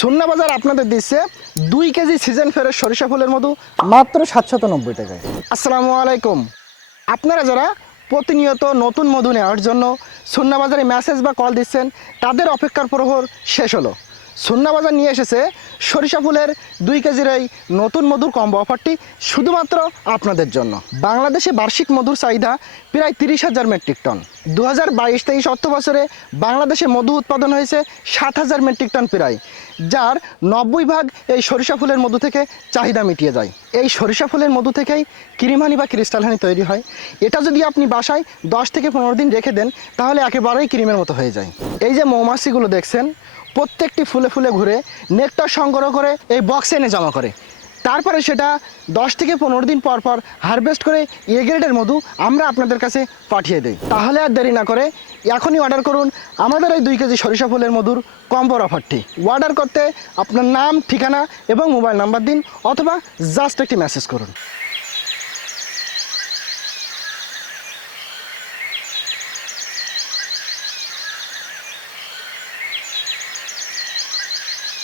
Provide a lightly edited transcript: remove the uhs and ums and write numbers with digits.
সুন্না বাজার আপনাদের দিচ্ছে 2 কেজি সিজন ফেরের সরিষা ফুলের মধু মাত্র 790 টাকায়। আসসালামু আলাইকুম। আপনারা যারা প্রতিনিয়ত নতুন মধু নেওয়ার জন্য সুন্না বাজারে মেসেজ বা কল দিচ্ছেন, তাদের অপেক্ষার প্রহর শেষ হলো। সুন্না বাজার নিয়ে এসেছে সরিষা ফুলের 2 কেজির এই নতুন মধুর কম্বো অফারটি শুধুমাত্র আপনাদের জন্য। বাংলাদেশে বার্ষিক মধুর চাহিদা প্রায় 30,000 মেট্রিক টন। 2022-23 অর্থ বছরে বাংলাদেশে মধু উৎপাদন হয়েছে 7,000 মেট্রিক টন প্রায়, যার 90% এই সরিষা ফুলের মধু থেকে চাহিদা মিটিয়ে যায়। এই সরিষা ফুলের মধু থেকেই ক্রিম হানি বা ক্রিস্টাল হানি তৈরি হয়। এটা যদি আপনি বাসায় 10 থেকে 15 দিন রেখে দেন, তাহলে একেবারেই ক্রিমের মতো হয়ে যায়। এই যে মৌমাছিগুলো দেখছেন, প্রত্যেকটি ফুলে ফুলে ঘুরে নেকটার সংগ্রহ করে এই বক্সে এনে জমা করে, তারপরে সেটা 10 থেকে 15 দিন পর পর হারভেস্ট করে এ গ্রেডের মধু আমরা আপনাদের কাছে পাঠিয়ে দিই। তাহলে আর দেরি না করে এখনই অর্ডার করুন আমাদের এই 2 কেজি সরিষা ফুলের মধুর কম্বোর অফারটি। অর্ডার করতে আপনার নাম, ঠিকানা এবং মোবাইল নাম্বার দিন, অথবা জাস্ট একটি মেসেজ করুন।